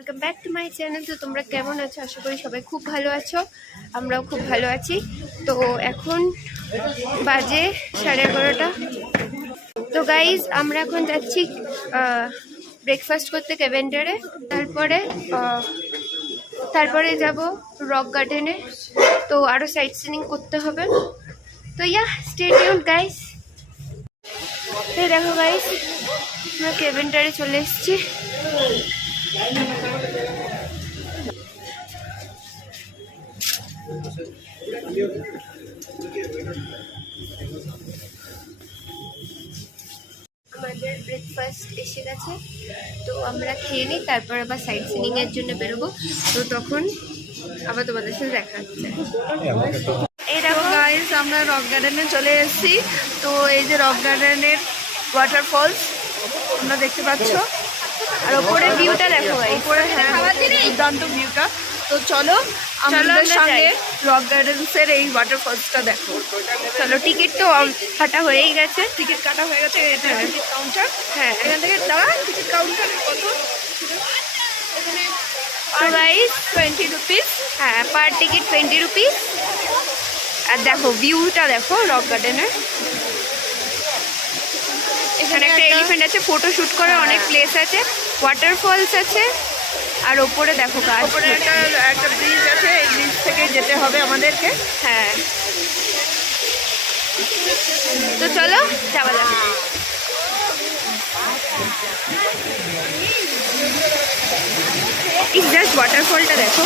Welcome back to my channel. তো তোমরা কেমন আছো? আশা করি সবাই খুব ভালো আছো, আমরাও খুব ভালো আছি। তো এখন বাজে 11:30। তো গাইজ আমরা এখন যাচ্ছি ব্রেকফাস্ট করতে ক্যাভেন্ডারে। তারপরে যাব রক গার্ডেনে। তো আরও সাইট সিনিং করতে হবে। তো স্টে টিউনড গাইজ। এই দেখো গাইজ, আমরা ক্যাভেন্ডারে চলে এসেছি। আমাদের ব্রেকফাস্ট এসে গেছে, তো আমরা খেয়ে নিই, তারপর আবার সাইট সিনিং এর জন্য বেরোবো। তো তখন আবার তোমাদের সাথে দেখা হচ্ছে। এই দেখো গাইস, আমরা রক গার্ডেনে চলে এসেছি। তো এই যে রক গার্ডেনের ওয়াটারফলস তোমরা দেখতে পাচ্ছ, আর ওপরে ভিউটা দেখো গাইস। উপরে দুর্দান্ত ভিউটা। তো চলো আমাদের সঙ্গে রক গার্ডেন্সের এই ওয়াটারফলসটা দেখো। চলো, টিকিট তো কাটা হয়েই গেছে। টিকিট কাটা হয়ে গেছে, এটা টিকিট কাউন্টার। হ্যাঁ, এখান থেকে দাঁড়া, টিকিট কাউন্টার কত? এখানে তো গাইস 20 রুপিস। হ্যাঁ, পার টিকিট 20 রুপিস। আর দেখো ভিউটা দেখো রক গার্ডেনের। এখানে একটা এলিফ্যান্ট আছে, ফটো শুট করার অনেক প্লেস আছে, ওয়াটারফলস আছে, আর ওপরে দেখো গাছ। ওপরে একটা ব্রিজ আছে, এই ব্রিজ থেকে যেতে হবে আমাদেরকে। হ্যাঁ, তো চলো যাওয়া যাক। এই জাস্ট ওয়াটারফলটা দেখো,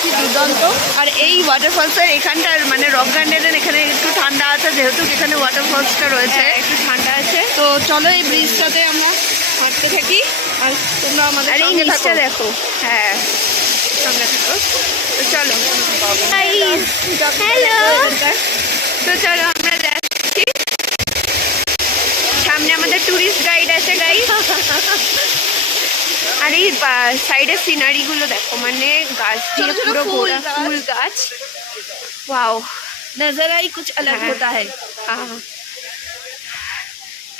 কি দুর্দান্ত। আর এই ওয়াটারফলসের এখানটার মানে রক গার্ডেনের এখানে একটু ঠান্ডা আছে, যেহেতু এখানে ওয়াটারফলসটা রয়েছে। একটু ঠান্ডা আছে। তো চলো এই ব্রিজটাতে আমরা হাঁটতে থাকি, আর তোমরা আমাদের আর এই সঙ্গে নিচটা থাকো। দেখো। হ্যাঁ, সঙ্গে থাকো। তো চলো। হ্যালো। তো চলো আমরা যাচ্ছি। সামনে আমাদের টুরিস্ট গাইড আছে গাইড। আর এই সাইডের সিনারি গুলো দেখো, মানে গাছ ছোট ছোট পুরো ফুল গোড়া গাছ। ফুল গাছ। ওয়াও, नजारा ही कुछ अलग होता है।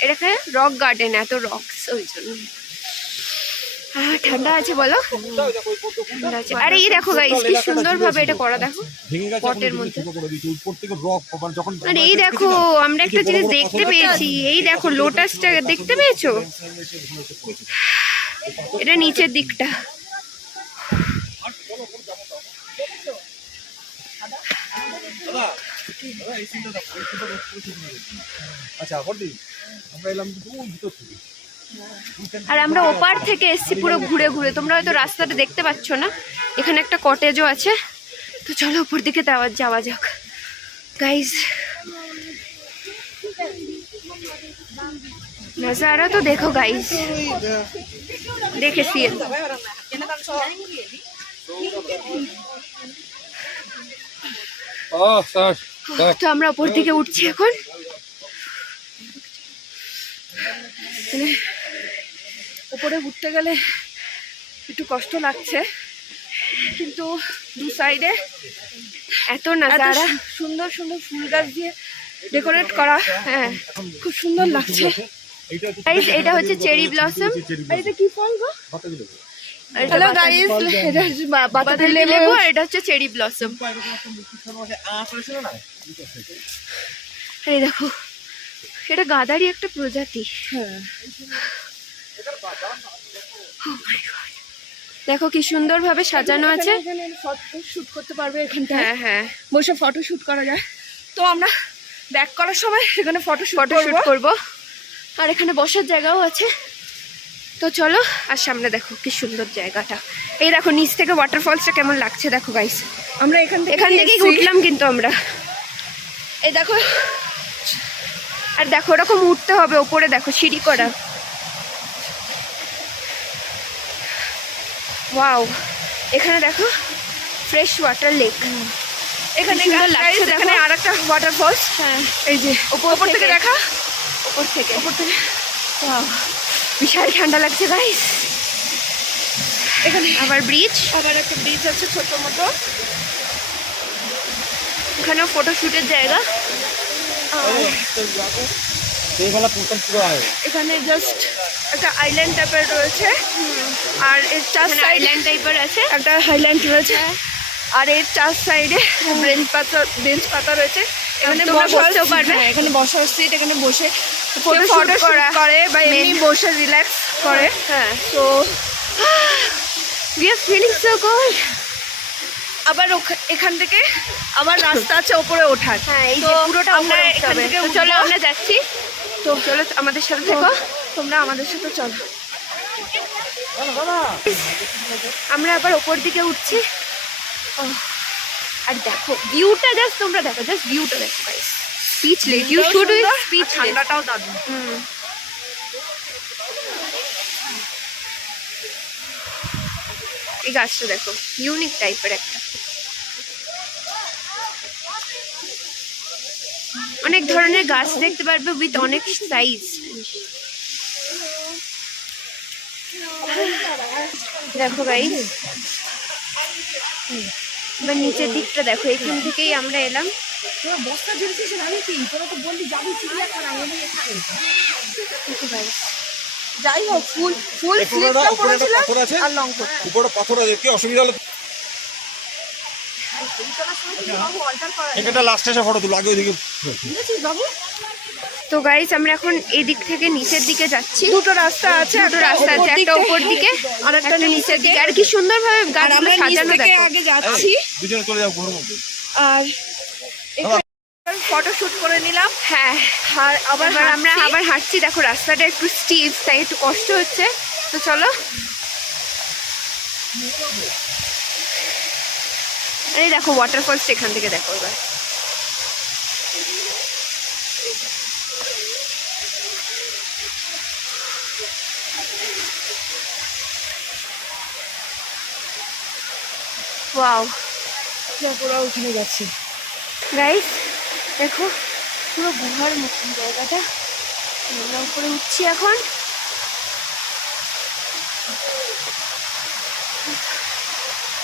এটাকে রক গার্ডেন, এত রকস ওই জন্য। ঠান্ডা আছে বলো, ঠান্ডা আছে। আরে এই দেখো গাইস, কি সুন্দর ভাবে এটা করা দেখো পটের মধ্যে। আর এই দেখো, আমরা একটা জিনিস দেখতে পেয়েছি। এই দেখো লোটাসটা দেখতে পেয়েছো? এটা নিচের দিকটা। আর আমরা ওপার থেকে এসছি পুরো ঘুরে ঘুরে। তোমরা হয়তো রাস্তাটা দেখতে পাচ্ছ না, এখানে একটা কটেজও আছে। তো চলো উপর দিকে যাওয়া যাক গাইজ। नजारा तो देखो गाइस, দেখেছি। তো আমরা উপর দিকে উঠছি এখন। উপরে উঠতে গেলে একটু কষ্ট লাগছে, কিন্তু দু সাইডে এত নাজারা, সুন্দর সুন্দর ফুল গাছ দিয়ে ডেকোরেট করা। হ্যাঁ খুব সুন্দর লাগছে। গাইস, এটা হচ্ছে চেরি ব্লসম। এটা কি ফল গো? হ্যালো গাইস, এটা বাতাবি লেবু, আর এটা হচ্ছে চেরি ব্লসম। এই দেখো, এটা গাঁদারই একটা প্রজাতি। হ্যাঁ, Oh my God, দেখো কি সুন্দর ভাবে সাজানো আছে। এখানে ফটো শুট করতে পারবে এখানটা। হ্যাঁ হ্যাঁ, বসে ফটো শুট করা যায়। তো আমরা ব্যাক করার সময় এখানে ফটো শুট করবো। আর এখানে বসার জায়গাও আছে। তো চলো, আর সামনে দেখো কি সুন্দর জায়গাটা। এই দেখো নিচ থেকে ওয়াটারফলসটা কেমন লাগছে দেখো গাইস। আমরা এখান থেকেই উঠলাম কিন্তু আমরা। এই দেখো, আর দেখো ওরকম উঠতে হবে, ওপরে দেখো সিঁড়ি করা। ওয়াও, এখানে দেখো ফ্রেশ ওয়াটার লেক। এখানে সুন্দর লাগছে দেখো। এখানে আরেকটা ওয়াটারফলস। হ্যাঁ, এই যে উপর থেকে দেখা, উপর থেকে। ওয়াও, বিশাল ঠান্ডা লাগছে গাইস। এখানে আবার ব্রিজ, আবার একটা ব্রিজ আছে ছোট মতো। এখানেও ফটো শুটের জায়গা। এখানে জাস্ট একটা আইল্যান্ড টাইপের রয়েছে, আর এর চার সাইড আইল্যান্ড টাইপের আছে। একটা হাইল্যান্ড রয়েছে, আর এর চার সাইডে বেঞ্চ পাতা রয়েছে। এখানে তোমরা বসার বসতেও পারবে। হ্যাঁ, এখানে বসার সিট, এখানে বসে Photoshoot ফটো করা। করে বা এমনি বসে রিল্যাক্স করে। হ্যাঁ, তো we are feeling so good. আবার এখান থেকে আবার রাস্তা আছে ওপরে ওঠার। হ্যাঁ, এই তো যে পুরোটা আমরা উপরে উঠতে এখান হবে। থেকে তো চলো উঠবো। আমরা যাচ্ছি। তো চলো আমাদের সাথে তো থেকো। তোমরা আমাদের সাথে চলো। আমরা আবার ওপর দিকে উঠছি। আর দেখো ভিউটা, জাস্ট তোমরা দেখো, জাস্ট ভিউটা দেখো guys. Speechless, you should be speechless. ঠান্ডাটাও দারুণ। এই গাছটা দেখো, ইউনিক টাইপের একটা। অনেক ধরনের গাছ দেখতে পারবে উইথ অনেক সাইজ। দেখো গাইস, এবার নিচের দিকটা দেখো, এখান থেকেই আমরা এলাম। দেখো guys, যাই হোক, ফুল স্লিপটা পড়েছিলাম আর লং কোট। উপরে পাথর আছে, কি অসুবিধা হলে এটা লাস্টে এসে ফটো তুলো, আগে ওইদিকে বাবু, তো গাইস আমরা এখন এই দিক থেকে নিচের দিকে যাচ্ছি। দুটো রাস্তা আছে, দুটো রাস্তা আছে, একটা উপর দিকে আর একটা নিচের দিকে। আর কি সুন্দরভাবে আর গাছগুলো আমরা নিচ সাজানো থেকে দেখো। আগে যাচ্ছি। দুজনে চলে যাও ঘরের মধ্যে। আর ফটো শুট করে নিলাম। হ্যাঁ, আর আবার এবার আমরা হাঁটছি। আবার হাঁটছি। দেখো রাস্তাটা একটু স্টিপ, তাই একটু কষ্ট হচ্ছে। তো চলো, এই দেখো ওয়াটারফলস এখান থেকে দেখো এবার। ওয়াও পুরো উঠে যাচ্ছি। গাইস, দেখো পুরো গুহার মতন জায়গাটা। আমরা উপরে উঠছি এখন।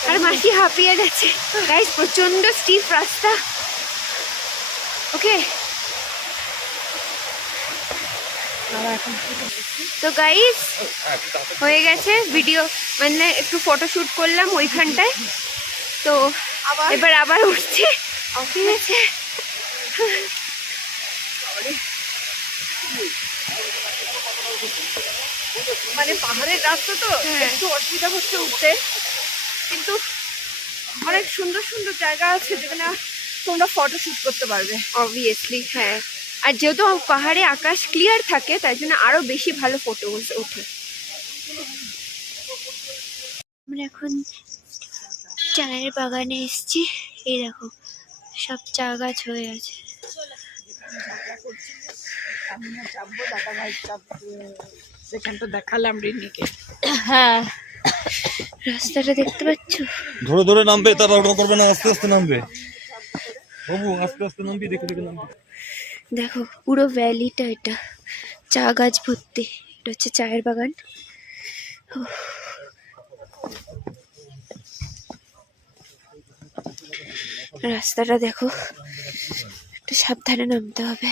আর মাসি হাঁপিয়ে গেছে গাইস, প্রচন্ড স্টিপ রাস্তা। ওকে, তো গাইস হয়ে গেছে ভিডিও, মানে একটু ফটোশুট করলাম ওইখানটায়। তো এবার আবার উঠছি। ঠিক আছে, মানে পাহাড়ের রাস্তা তো হ্যাঁ। একটু অসুবিধা হচ্ছে উঠতে, কিন্তু অনেক সুন্দর সুন্দর জায়গা আছে যেখানে তোমরা ফটো শুট করতে পারবে। অবভিয়াসলি হ্যাঁ। আর যেহেতু পাহাড়ে আকাশ ক্লিয়ার থাকে, তাই জন্য আরো বেশি ভালো ফটো ওঠে। আমরা এখন চায়ের বাগানে এসেছি। এই দেখো সব চা গাছ হয়ে আছে। সেখানটা দেখালাম রিনিকে। হ্যাঁ, রাস্তাটা দেখতে পাচ্ছ? ধরে ধরে নামবে, তাড়াহুড়ো করবে না, আস্তে আস্তে নামবে বাবু, আস্তে আস্তে নামবি, দেখে দেখে নামবি। দেখো পুরো ভ্যালিটা, এটা চা গাছ ভর্তি। এটা হচ্ছে চায়ের বাগান। রাস্তাটা দেখো, একটু সাবধানে নামতে হবে।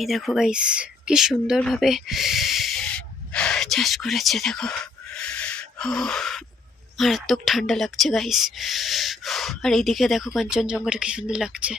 এই দেখো গাইস, কি সুন্দরভাবে চাষ করেছে দেখো। মারাত্মক ঠান্ডা লাগছে গাইস। আর এইদিকে দেখো কাঞ্চনজঙ্ঘাটা কি সুন্দর লাগছে।